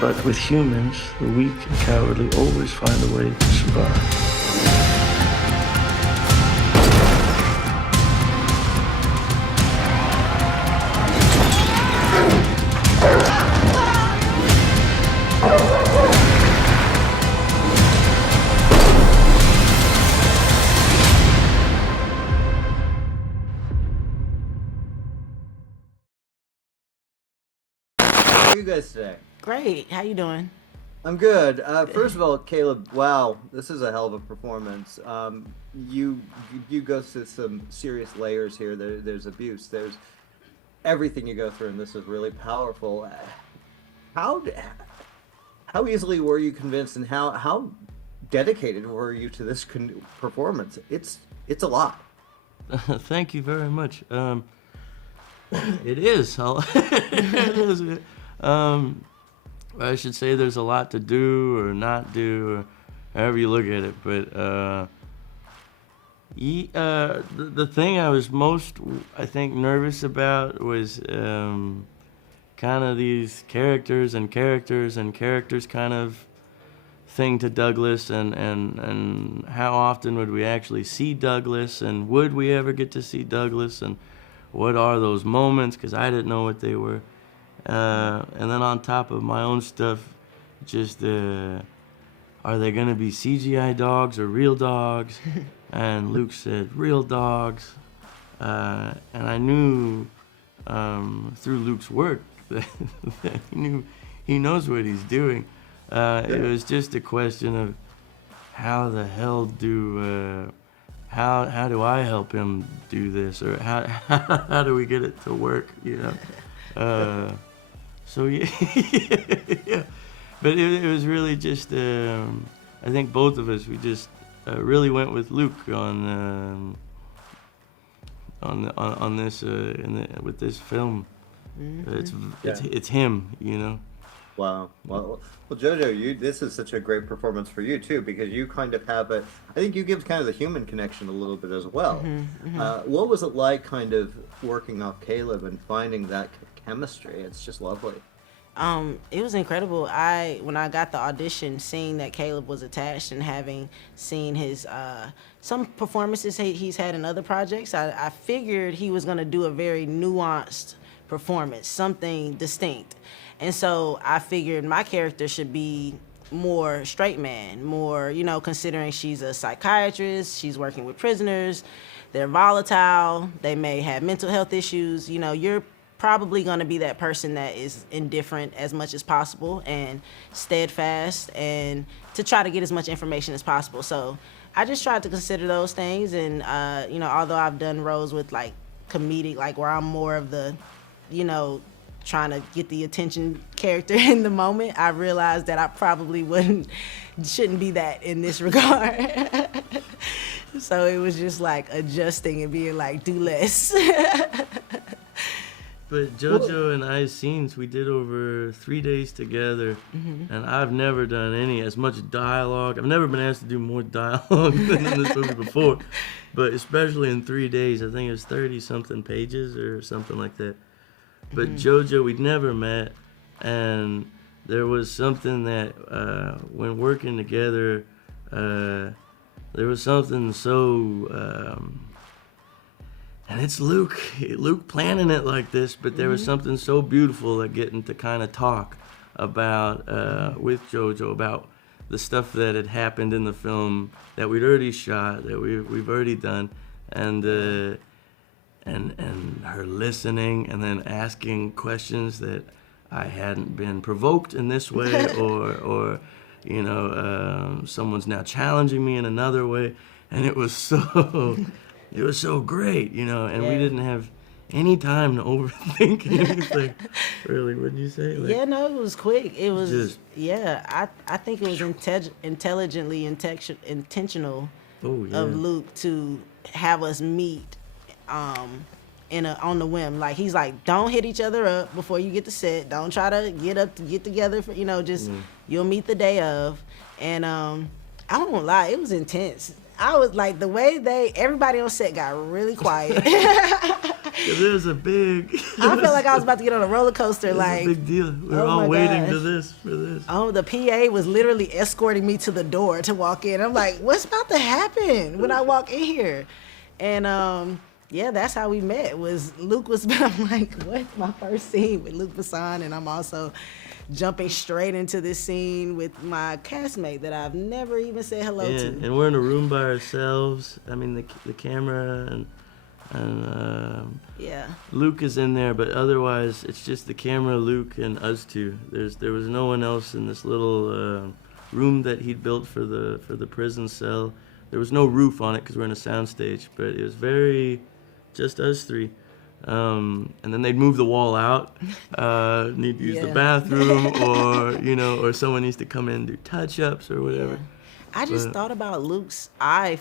But with humans, the weak and cowardly always find a way to survive. How are you guys today? Great. How you doing? I'm good. First of all, Caleb, wow, this is a hell of a performance. You go through some serious layers here. There's abuse. There's everything you go through, and this is really powerful. How easily were you convinced, and how dedicated were you to this performance? It's a lot. Thank you very much. It is. It is. I should say there's a lot to do or not do, or however you look at it. But the thing I was most, I think, nervous about was kind of these characters kind of thing to Douglas, and how often would we actually see Douglas, and would we ever get to see Douglas, and what are those moments, because I didn't know what they were. And then on top of my own stuff, just are they going to be CGI dogs or real dogs? And Luc said real dogs. And I knew through Luc's work that he knows what he's doing. It was just a question of how the hell how do I help him do this, or how do we get it to work, you know? So yeah, yeah. But it was really just I think both of us, we just really went with Luc on this with this film. Mm-hmm. It's him, you know. Wow. Well, JoJo, this is such a great performance for you too, because you kind of have I think you give kind of the human connection a little bit as well. Mm-hmm, mm-hmm. What was it like, kind of working off Caleb and finding that chemistry? It's just lovely. It was incredible. When I got the audition, seeing that Caleb was attached and having seen his some performances he's had in other projects, I figured he was going to do a very nuanced performance, something distinct. And so I figured my character should be more straight man, more, you know, considering she's a psychiatrist, she's working with prisoners, they're volatile, they may have mental health issues. You know, you're probably going to be that person that is indifferent as much as possible and steadfast, and to try to get as much information as possible. So I just tried to consider those things. And, you know, although I've done roles with like comedic, like where I'm more of the, you know, trying to get the attention character in the moment, I realized that I probably shouldn't be that in this regard. So it was just like adjusting and being like, do less. But JoJo and I's scenes we did over 3 days together, mm-hmm. and I've never done as much dialogue. I've never been asked to do more dialogue than in this movie before, but especially in 3 days, I think it was 30-something pages or something like that. But mm-hmm. JoJo, we'd never met, and there was something that when working together, there was something so... and it's Luc planning it like this, but there was something so beautiful at getting to kind of talk about, with JoJo, about the stuff that had happened in the film that we'd already shot, that we've already done, and her listening and then asking questions that I hadn't been provoked in this way, or you know, someone's now challenging me in another way, and it was so... It was so great, you know, and we didn't have any time to overthink anything. Really, wouldn't you say? Like, yeah, no, it was quick. It was just, I think it was intelligently intentional of Luc to have us meet on the whim. Like, he's like, don't hit each other up before you get to set. Don't try to get together for, you know, just you'll meet the day of. And I don't lie, it was intense. I was like, the way everybody on set got really quiet. It was a big. I felt like I was about to get on a roller coaster. It was Like, a big deal. We were oh all my waiting gosh. for this. Oh, the PA was literally escorting me to the door to walk in. I'm like, what's about to happen when I walk in here? And yeah, that's how we met. Was Luc was I'm like, what's my first scene with Luc Besson, and I'm also jumping straight into this scene with my castmate that I've never even said hello Yeah, to. and we're in a room by ourselves. I mean, the camera and Yeah. Luc is in there, but otherwise it's just the camera, Luc, and us two. There was no one else in this little room that he'd built for the prison cell. There was no roof on it because we're in a soundstage, but it was very just us three. And then they'd move the wall out. Need to use the Yeah. bathroom, or someone needs to come in and do touch-ups or whatever. Yeah. I just thought about Luc's eye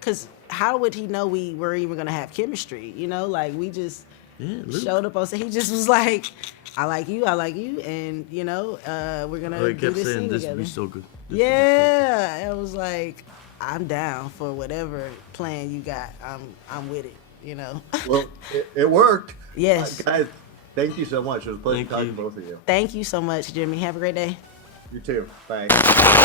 because how would he know we were even gonna have chemistry? Like we just Luc. showed up on set. He just was like, I like you, and we're gonna Oh, he do kept this saying, scene "This together. would be so good." This would be so good." Yeah, I was like, I'm down for whatever plan you got. I'm with it. Well, it worked. Yes. Guys, thank you so much. It was a pleasure Thank talking you. to both of you. Thank you so much, Jimmy. Have a great day. You too. Bye.